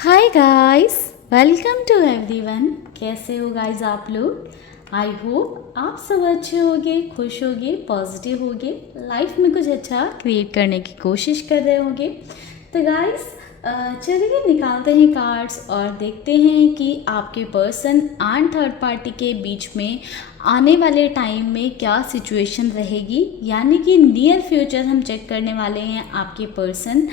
Hi guys, welcome to everyone. कैसे हो guys आप लोग? आई होप आप सब अच्छे होगे, खुश होगे, पॉजिटिव होगे, लाइफ में कुछ अच्छा क्रिएट करने की कोशिश कर रहे होगे। तो गाइस चलिए निकालते हैं कार्ड्स और देखते हैं कि आपके पर्सन एंड थर्ड पार्टी के बीच में आने वाले टाइम में क्या सिचुएशन रहेगी। यानी कि नियर फ्यूचर हम चेक करने वाले हैं आपके पर्सन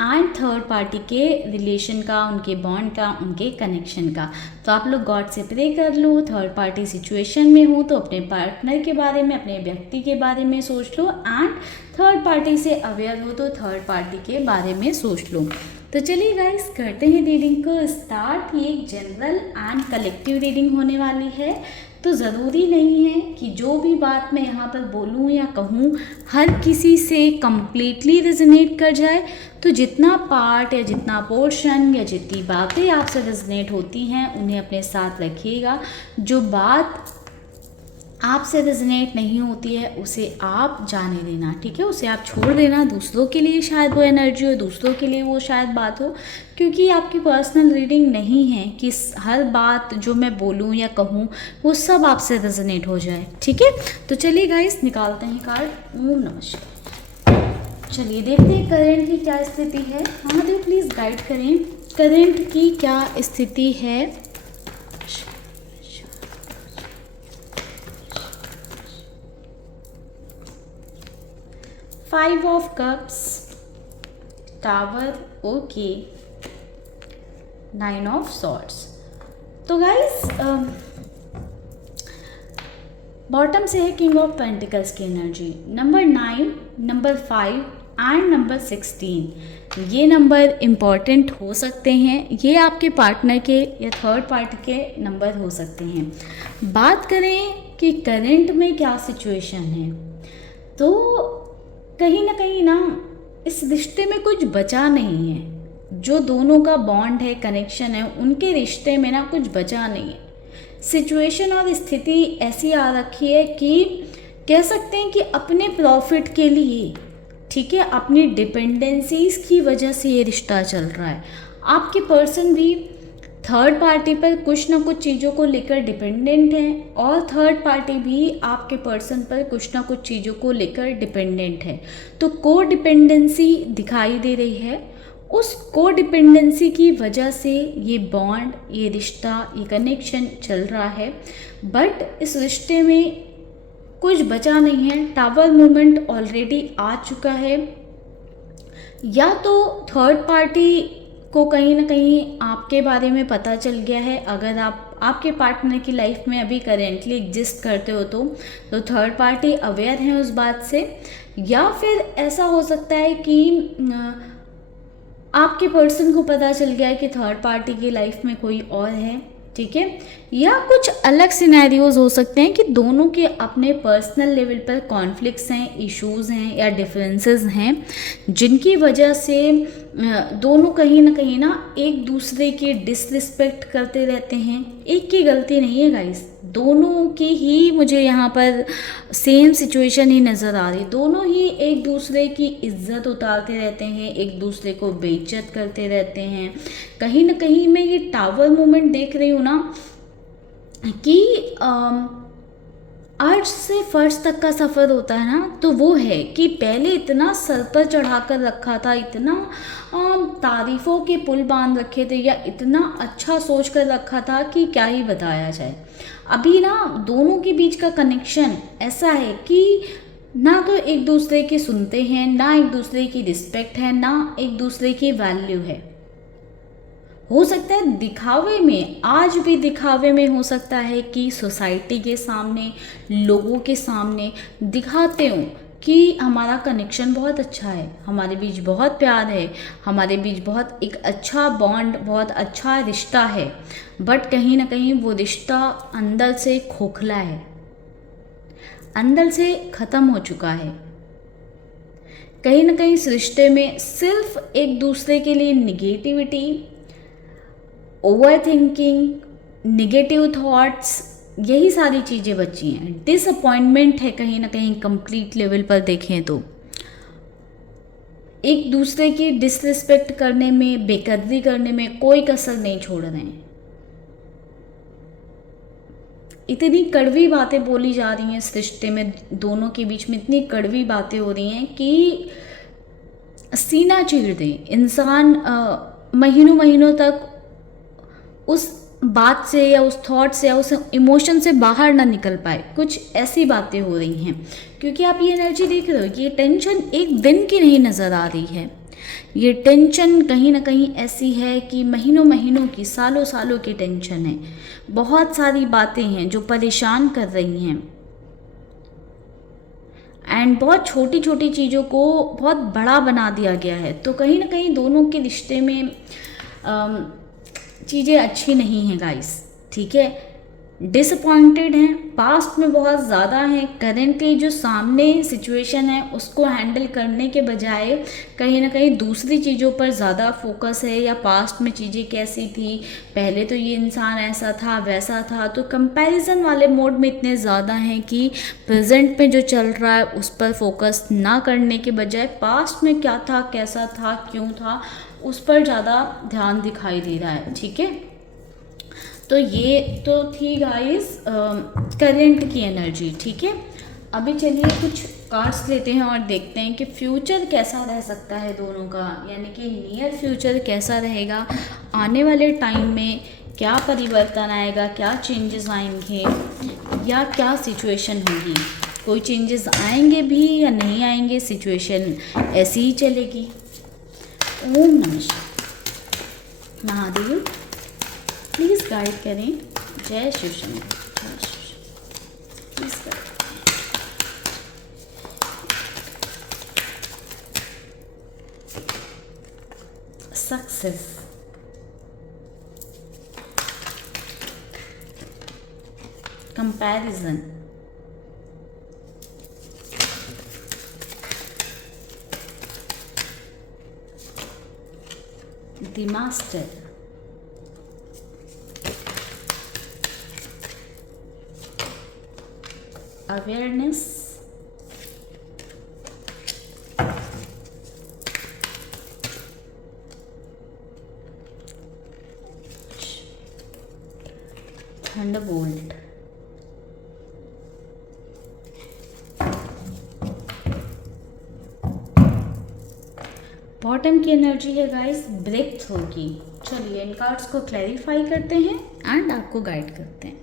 एंड थर्ड पार्टी के रिलेशन का, उनके बॉन्ड का, उनके कनेक्शन का। तो आप लोग गॉड से प्रे कर लो। थर्ड पार्टी सिचुएशन में हो तो अपने पार्टनर के बारे में, अपने व्यक्ति के बारे में सोच लो, एंड थर्ड पार्टी से अवेयर हो तो थर्ड पार्टी के बारे में सोच लो। तो चलिए गाइस करते हैं रीडिंग को स्टार्ट। ये एक जनरल एंड कलेक्टिव रीडिंग होने वाली है, तो ज़रूरी नहीं है कि जो भी बात मैं यहाँ पर बोलूँ या कहूँ हर किसी से कंप्लीटली रेजोनेट कर जाए। तो जितना पार्ट या जितना पोर्शन या जितनी बातें आपसे रेजोनेट होती हैं उन्हें अपने साथ रखिएगा। जो बात आपसे रेजोनेट नहीं होती है उसे आप जाने देना, ठीक है, उसे आप छोड़ देना। दूसरों के लिए शायद वो एनर्जी हो, दूसरों के लिए वो शायद बात हो, क्योंकि आपकी पर्सनल रीडिंग नहीं है कि हर बात जो मैं बोलूँ या कहूँ वो सब आपसे रेजोनेट हो जाए, ठीक है। तो चलिए गाइस निकालते हैं कार्ड। ओम नमः शिवाय। चलिए देखते हैं करंट की क्या स्थिति है। महादेव प्लीज़ गाइड करें, करंट की क्या स्थिति है। Five of cups, tower, okay, nine of swords. तो गाइस बॉटम से है किंग ऑफ पेंटिकल्स की energy. Number 9, number 5 and number 16 ये नंबर इम्पॉर्टेंट हो सकते हैं। ये आपके पार्टनर के या थर्ड पार्टी के नंबर हो सकते हैं। बात करें कि करंट में क्या सिचुएशन है, तो कहीं ना इस रिश्ते में कुछ बचा नहीं है। जो दोनों का बॉन्ड है, कनेक्शन है, उनके रिश्ते में ना कुछ बचा नहीं है। सिचुएशन और स्थिति ऐसी आ रखी है कि कह सकते हैं कि अपने प्रॉफिट के लिए, ठीक है, अपनी डिपेंडेंसीज की वजह से ये रिश्ता चल रहा है। आपके पर्सन भी थर्ड पार्टी पर कुछ ना कुछ चीज़ों को लेकर डिपेंडेंट है और थर्ड पार्टी भी आपके पर्सन पर कुछ ना कुछ चीज़ों को लेकर डिपेंडेंट है। तो को डिपेंडेंसी दिखाई दे रही है। उस को डिपेंडेंसी की वजह से ये बॉन्ड, ये रिश्ता, ये कनेक्शन चल रहा है। बट इस रिश्ते में कुछ बचा नहीं है। टावर मूवमेंट ऑलरेडी आ चुका है। या तो थर्ड पार्टी को कहीं ना कहीं आपके बारे में पता चल गया है। अगर आप आपके पार्टनर की लाइफ में अभी करेंटली एग्जिस्ट करते हो तो थर्ड पार्टी अवेयर है उस बात से। या फिर ऐसा हो सकता है कि आपके पर्सन को पता चल गया है कि थर्ड पार्टी की लाइफ में कोई और है, ठीक है। या कुछ अलग सिनेरियोज हो सकते हैं कि दोनों के अपने पर्सनल लेवल पर कॉन्फ्लिक्ट्स हैं, इश्यूज हैं या डिफरेंसेस हैं, जिनकी वजह से दोनों कहीं ना एक दूसरे की डिसरिस्पेक्ट करते रहते हैं। एक की गलती नहीं है गाइस, दोनों की ही मुझे यहाँ पर सेम सिचुएशन ही नज़र आ रही। दोनों ही एक दूसरे की इज्जत उतारते रहते हैं, एक दूसरे को बेइज्जत करते रहते हैं। कहीं ना कहीं मैं ये टावर मूवमेंट देख रही हूँ ना कि अर्थ से फर्श तक का सफ़र होता है ना, तो वो है कि पहले इतना सर पर चढ़ा कर रखा था, इतना तारीफ़ों के पुल बांध रखे थे या इतना अच्छा सोच कर रखा था कि क्या ही बताया जाए। अभी ना दोनों के बीच का कनेक्शन ऐसा है कि ना तो एक दूसरे की सुनते हैं, ना एक दूसरे की रिस्पेक्ट है, ना एक दूसरे की वैल्यू है। हो सकता है दिखावे में, आज भी दिखावे में हो सकता है कि सोसाइटी के सामने, लोगों के सामने दिखाते हो कि हमारा कनेक्शन बहुत अच्छा है, हमारे बीच बहुत प्यार है, हमारे बीच बहुत एक अच्छा बॉन्ड, बहुत अच्छा रिश्ता है। बट कहीं ना कहीं वो रिश्ता अंदर से खोखला है, अंदर से ख़त्म हो चुका है। कहीं ना कहीं इस रिश्ते में सिर्फ एक दूसरे के लिए negativity, over thinking, negative thoughts, यही सारी चीज़ें बची हैं। डिसअपॉइंटमेंट है कहीं ना कहीं कंप्लीट लेवल पर देखें तो। एक दूसरे की डिसरिस्पेक्ट करने में, बेकदरी करने में कोई कसर नहीं छोड़ रहे हैं। इतनी कड़वी बातें बोली जा रही हैं इस रिश्ते में, दोनों के बीच में इतनी कड़वी बातें हो रही हैं कि सीना चीर दे इंसान। महीनों महीनों तक उस बात से या उस थॉट से या उस इमोशन से बाहर ना निकल पाए। कुछ ऐसी बातें हो रही हैं, क्योंकि आप ये एनर्जी देख रहे हो कि ये टेंशन एक दिन की नहीं नज़र आ रही है। ये टेंशन कहीं ना कहीं ऐसी है कि महीनों महीनों की, सालों सालों की टेंशन है। बहुत सारी बातें हैं जो परेशान कर रही हैं, एंड बहुत छोटी छोटी चीज़ों को बहुत बड़ा बना दिया गया है। तो कहीं ना कहीं दोनों के रिश्ते में चीज़ें अच्छी नहीं हैं गाइस, ठीक है। डिसअपॉइंटेड हैं, पास्ट में बहुत ज़्यादा हैं। करेंटली जो सामने सिचुएशन है उसको हैंडल करने के बजाय कहीं ना कहीं दूसरी चीज़ों पर ज़्यादा फोकस है, या पास्ट में चीज़ें कैसी थी, पहले तो ये इंसान ऐसा था वैसा था। तो कंपैरिजन वाले मोड में इतने ज़्यादा हैं कि प्रेजेंट में जो चल रहा है उस पर फोकस ना करने के बजाय पास्ट में क्या था, कैसा था, क्यों था, उस पर ज़्यादा ध्यान दिखाई दे रहा है, ठीक है। तो ये तो थी गाइस करेंट की एनर्जी, ठीक है। अभी चलिए कुछ कार्ड्स लेते हैं और देखते हैं कि फ्यूचर कैसा रह सकता है दोनों का, यानी कि नियर फ्यूचर कैसा रहेगा, आने वाले टाइम में क्या परिवर्तन आएगा, क्या चेंजेस आएंगे या क्या सिचुएशन होगी। कोई चेंजेस आएंगे भी या नहीं आएंगे, सिचुएशन ऐसी ही चलेगी। ओम नमः शिवाय। महादेव प्लीज़ गाइड करें। जय शिव शंकर, जय शिव शंकर, प्लीज़ गाइड करें। Success, comparison, the master, awareness, Thunderbolt, bottom की एनर्जी है गाइस ब्रेक थ्रू की। चलिए इन कार्ड्स को क्लैरिफाई करते हैं एंड आपको गाइड करते हैं।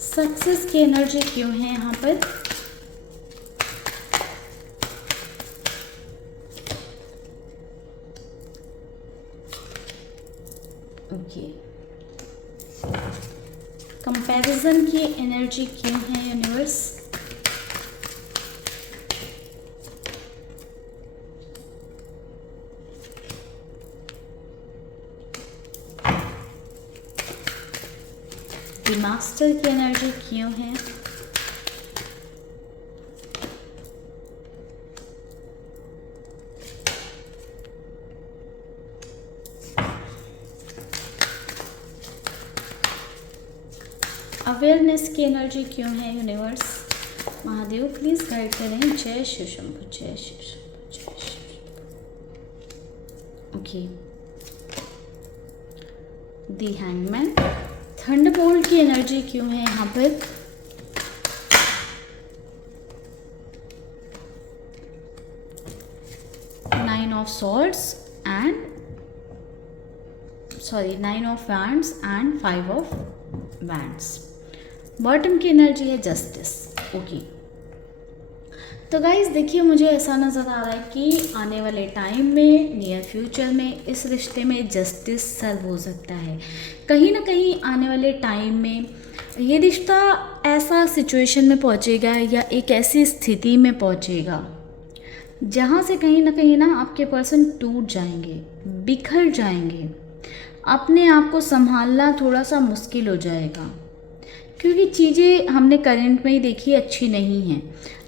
सक्सेस की एनर्जी क्यों है यहाँ पर? ओके, कंपैरिजन की एनर्जी क्यों है यूनिवर्स? मास्टर की एनर्जी क्यों है? अवेयरनेस की एनर्जी क्यों है यूनिवर्स? महादेव प्लीज गाइड करें। जय शिव शंभु, जय शिव शंभु, जय Shiv Shambhu. Okay, the hangman. Thunderbolt की एनर्जी क्यों है यहाँ पर? Nine of swords and nine of wands and 5 of wands. Bottom की एनर्जी है जस्टिस। ओके, तो गाइज देखिए, मुझे ऐसा नज़र आ रहा है कि आने वाले टाइम में, नियर फ्यूचर में, इस रिश्ते में जस्टिस सर्व हो सकता है। कहीं ना कहीं आने वाले टाइम में ये रिश्ता ऐसा सिचुएशन में पहुंचेगा या एक ऐसी स्थिति में पहुंचेगा जहां से कहीं ना आपके पर्सन टूट जाएंगे, बिखर जाएंगे। अपने आप को संभालना थोड़ा सा मुश्किल हो जाएगा, क्योंकि चीज़ें हमने करंट में ही देखी अच्छी नहीं हैं,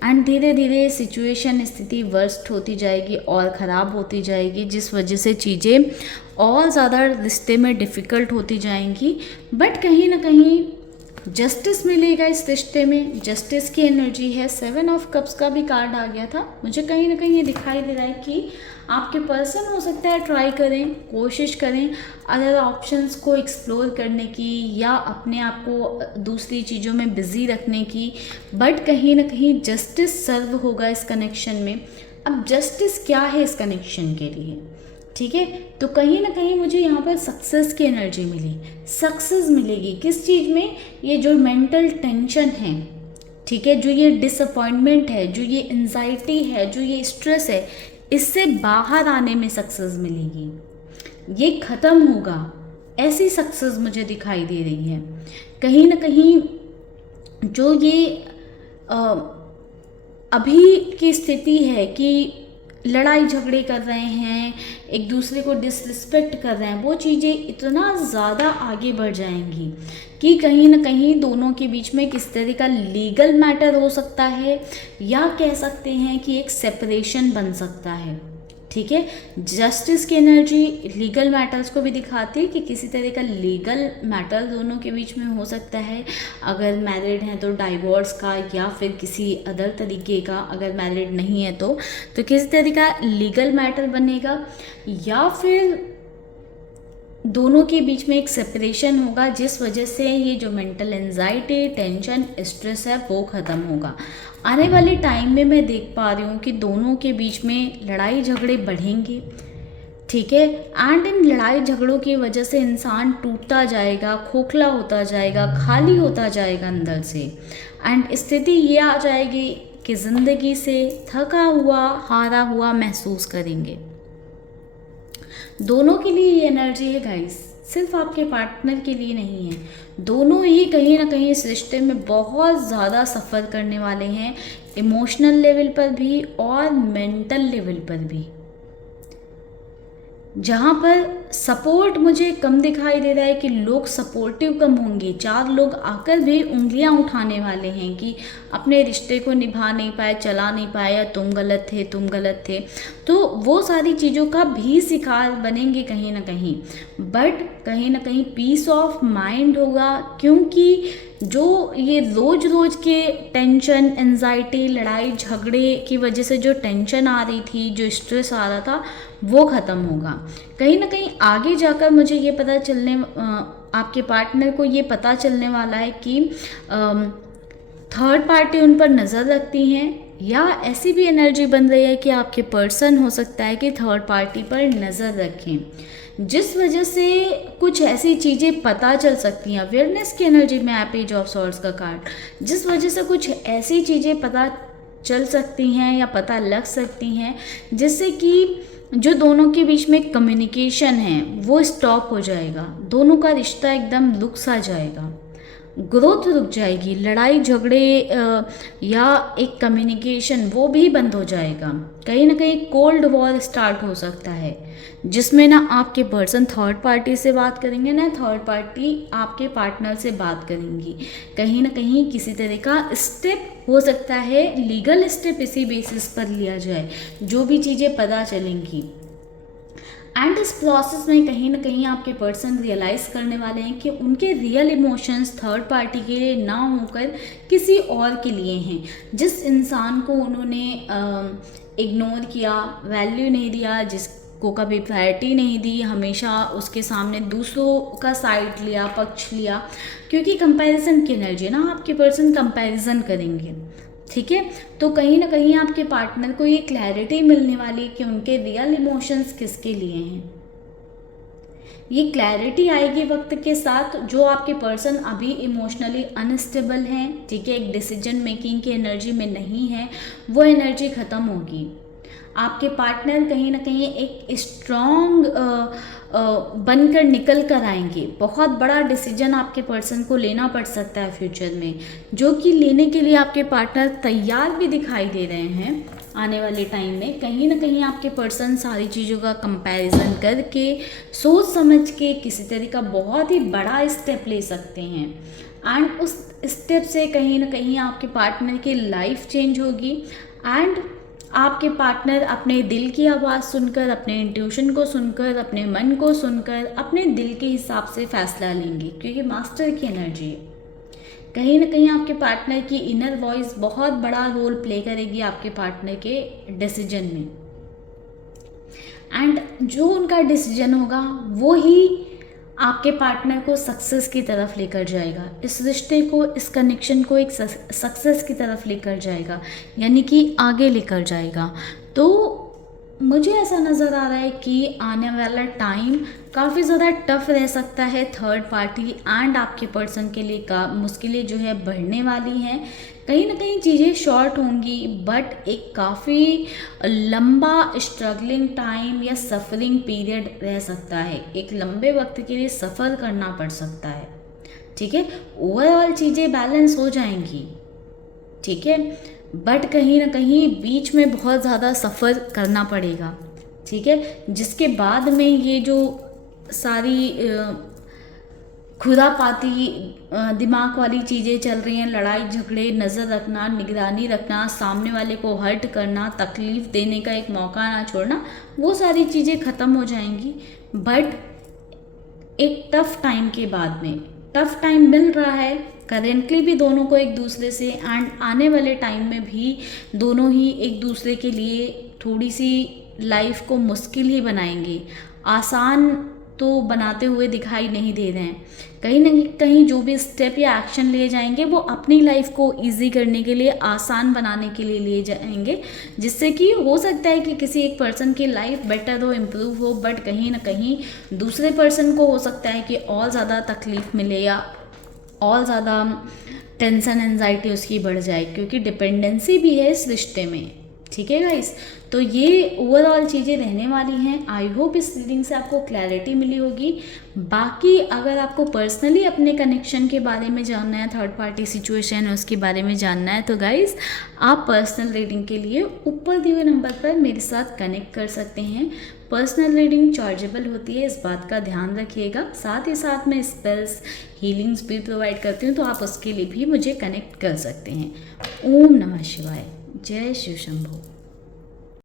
एंड धीरे धीरे सिचुएशन, स्थिति वर्स्ट होती जाएगी और ख़राब होती जाएगी, जिस वजह से चीज़ें और ज़्यादा रिश्ते में डिफ़िकल्ट होती जाएंगी। बट कहीं ना कहीं जस्टिस मिलेगा इस रिश्ते में, जस्टिस की एनर्जी है। 7 ऑफ कप्स का भी कार्ड आ गया था। मुझे कहीं ना कहीं ये दिखाई दे रहा है कि आपके पर्सन हो सकता है ट्राई करें, कोशिश करें अदर ऑप्शंस को एक्सप्लोर करने की या अपने आप को दूसरी चीज़ों में बिज़ी रखने की, बट कहीं ना कहीं जस्टिस सर्व होगा इस कनेक्शन में। अब जस्टिस क्या है इस कनेक्शन के लिए, ठीक है, तो कहीं ना कहीं मुझे यहाँ पर सक्सेस की एनर्जी मिली। सक्सेस मिलेगी किस चीज़ में, ये जो मेंटल टेंशन है, ठीक है, जो ये डिसअपॉइंटमेंट है, जो ये एंजाइटी है, जो ये स्ट्रेस है, इससे बाहर आने में सक्सेस मिलेगी, ये ख़त्म होगा, ऐसी सक्सेस मुझे दिखाई दे रही है। कहीं ना कहीं जो ये अभी की स्थिति है कि लड़ाई झगड़े कर रहे हैं, एक दूसरे को डिसरिस्पेक्ट कर रहे हैं, वो चीज़ें इतना ज़्यादा आगे बढ़ जाएंगी कि कहीं ना कहीं दोनों के बीच में किस तरह का लीगल मैटर हो सकता है, या कह सकते हैं कि एक सेपरेशन बन सकता है, ठीक है। जस्टिस की एनर्जी लीगल मैटर्स को भी दिखाती है कि किसी तरह का लीगल मैटर दोनों के बीच में हो सकता है। अगर मैरिड हैं तो डाइवोर्स का, या फिर किसी अदर तरीके का, अगर मैरिड नहीं है तो किसी तरह का लीगल मैटर बनेगा, या फिर दोनों के बीच में एक सेपरेशन होगा, जिस वजह से ये जो मेंटल एंजाइटी, टेंशन, स्ट्रेस है वो ख़त्म होगा। आने वाले टाइम में मैं देख पा रही हूँ कि दोनों के बीच में लड़ाई झगड़े बढ़ेंगे, ठीक है, एंड इन लड़ाई झगड़ों की वजह से इंसान टूटता जाएगा, खोखला होता जाएगा, खाली होता जाएगा अंदर से, एंड स्थिति ये आ जाएगी कि ज़िंदगी से थका हुआ, हारा हुआ महसूस करेंगे। दोनों के लिए ये एनर्जी है गाइस, सिर्फ आपके पार्टनर के लिए नहीं है। दोनों ही कहीं ना कहीं इस रिश्ते में बहुत ज़्यादा सफ़र करने वाले हैं, इमोशनल लेवल पर भी और मेंटल लेवल पर भी। जहाँ पर सपोर्ट मुझे कम दिखाई दे रहा है कि लोग सपोर्टिव कम होंगे, 4 लोग आकर भी उंगलियां उठाने वाले हैं कि अपने रिश्ते को निभा नहीं पाए, चला नहीं पाए, या तुम गलत थे, तुम गलत थे, तो वो सारी चीज़ों का भी शिकार बनेंगे कहीं ना कहीं। बट कहीं ना कहीं पीस ऑफ माइंड होगा, क्योंकि जो ये रोज रोज के टेंशन, एंजाइटी, लड़ाई झगड़े की वजह से जो टेंशन आ रही थी, जो स्ट्रेस आ रहा था, वो ख़त्म होगा। कहीं ना कहीं आगे जाकर मुझे ये पता चलने, आपके पार्टनर को ये पता चलने वाला है कि थर्ड पार्टी उन पर नज़र रखती हैं, या ऐसी भी एनर्जी बन रही है कि आपके पर्सन हो सकता है कि थर्ड पार्टी पर नज़र रखें, जिस वजह से कुछ ऐसी चीज़ें पता चल सकती हैं। अवेयरनेस की एनर्जी में है पेज ऑफ सॉर्ड्स का कार्ड, जिस वजह से कुछ ऐसी चीज़ें पता चल सकती हैं या पता लग सकती हैं, जिससे कि जो दोनों के बीच में कम्युनिकेशन है वो स्टॉप हो जाएगा, दोनों का रिश्ता एकदम रुक सा जाएगा, ग्रोथ रुक जाएगी, लड़ाई झगड़े या एक कम्युनिकेशन वो भी बंद हो जाएगा। कहीं ना कहीं कोल्ड वॉर स्टार्ट हो सकता है, जिसमें ना आपके पर्सन थर्ड पार्टी से बात करेंगे, ना थर्ड पार्टी आपके पार्टनर से बात करेंगी। कहीं ना कहीं किसी तरह का स्टेप हो सकता है, लीगल स्टेप इसी बेसिस पर लिया जाए, जो भी चीज़ें पता चलेंगी। एंड इस प्रोसेस में कहीं ना कहीं आपके पर्सन रियलाइज़ करने वाले हैं कि उनके रियल इमोशंस थर्ड पार्टी के लिए ना होकर किसी और के लिए हैं। जिस इंसान को उन्होंने इग्नोर किया, वैल्यू नहीं दिया, जिसको कभी प्रायोरिटी नहीं दी, हमेशा उसके सामने दूसरों का साइड लिया, पक्ष लिया, क्योंकि कंपैरिजन की एनर्जी ना, आपके पर्सन कंपैरिजन करेंगे, ठीक है। तो कहीं ना कहीं आपके पार्टनर को ये क्लैरिटी मिलने वाली है कि उनके रियल इमोशंस किसके लिए हैं। ये क्लैरिटी आएगी वक्त के साथ। जो आपके पर्सन अभी इमोशनली अनस्टेबल हैं, ठीक है, एक डिसीजन मेकिंग की एनर्जी में नहीं है, वो एनर्जी ख़त्म होगी। आपके पार्टनर कहीं ना कहीं एक स्ट्रॉन्ग बनकर निकल कर आएंगे। बहुत बड़ा डिसीजन आपके पर्सन को लेना पड़ सकता है फ्यूचर में, जो कि लेने के लिए आपके पार्टनर तैयार भी दिखाई दे रहे हैं आने वाले टाइम में। कहीं ना कहीं आपके पर्सन सारी चीज़ों का कंपैरिजन करके, सोच समझ के किसी तरह का बहुत ही बड़ा स्टेप ले सकते हैं, एंड उस स्टेप से कहीं ना कहीं आपके पार्टनर की लाइफ चेंज होगी, एंड आपके पार्टनर अपने दिल की आवाज़ सुनकर, अपने इंट्यूशन को सुनकर, अपने मन को सुनकर, अपने दिल के हिसाब से फैसला लेंगे, क्योंकि मास्टर की एनर्जी है। कहीं ना कहीं आपके पार्टनर की इनर वॉइस बहुत बड़ा रोल प्ले करेगी आपके पार्टनर के डिसीजन में, एंड जो उनका डिसीजन होगा वो ही आपके पार्टनर को सक्सेस की तरफ लेकर जाएगा, इस रिश्ते को, इस कनेक्शन को एक सक्सेस की तरफ लेकर जाएगा, यानी कि आगे लेकर जाएगा। तो मुझे ऐसा नज़र आ रहा है कि आने वाला टाइम काफ़ी ज़्यादा टफ रह सकता है थर्ड पार्टी एंड आपके पर्सन के लिए। का मुश्किलें जो है बढ़ने वाली हैं, कहीं ना कहीं चीज़ें शॉर्ट होंगी, बट एक काफ़ी लंबा स्ट्रगलिंग टाइम या सफरिंग पीरियड रह सकता है, एक लंबे वक्त के लिए सफ़र करना पड़ सकता है। ठीक है, ओवरऑल चीज़ें बैलेंस हो जाएंगी, ठीक है, बट कहीं ना कहीं बीच में बहुत ज़्यादा सफ़र करना पड़ेगा। ठीक है, जिसके बाद में ये जो सारी खुरापाती दिमाग वाली चीज़ें चल रही हैं, लड़ाई झगड़े, नज़र रखना, निगरानी रखना, सामने वाले को हर्ट करना, तकलीफ़ देने का एक मौका ना छोड़ना, वो सारी चीज़ें ख़त्म हो जाएंगी। बट एक टफ टाइम के बाद में, टफ टाइम मिल रहा है करेंटली भी दोनों को एक दूसरे से, एंड आने वाले टाइम में भी दोनों ही एक दूसरे के लिए थोड़ी सी लाइफ को मुश्किल ही बनाएंगे, आसान तो बनाते हुए दिखाई नहीं दे रहे हैं। कहीं ना कहीं जो भी स्टेप या एक्शन लिए जाएंगे वो अपनी लाइफ को इजी करने के लिए, आसान बनाने के लिए लिए जाएंगे, जिससे कि हो सकता है कि किसी एक पर्सन की लाइफ बेटर हो, इम्प्रूव हो, बट कहीं ना कहीं दूसरे पर्सन को हो सकता है कि और ज़्यादा तकलीफ़ मिले या और ज़्यादा टेंशन एंजाइटी उसकी बढ़ जाए, क्योंकि डिपेंडेंसी भी है इस रिश्ते में। ठीक है गाइस, तो ये ओवरऑल चीज़ें रहने वाली हैं। आई होप इस रीडिंग से आपको क्लैरिटी मिली होगी। बाकी अगर आपको पर्सनली अपने कनेक्शन के बारे में जानना है, थर्ड पार्टी सिचुएशन है उसके बारे में जानना है, तो गाइस आप पर्सनल रीडिंग के लिए ऊपर दिए हुए नंबर पर मेरे साथ कनेक्ट कर सकते हैं। पर्सनल रीडिंग चार्जेबल होती है, इस बात का ध्यान रखिएगा। साथ ही साथ मैं स्पेल्स, हीलिंग्स भी प्रोवाइड करती हूँ, तो आप उसके लिए भी मुझे कनेक्ट कर सकते हैं। ओम नमः शिवाय, जय शिव शंभो।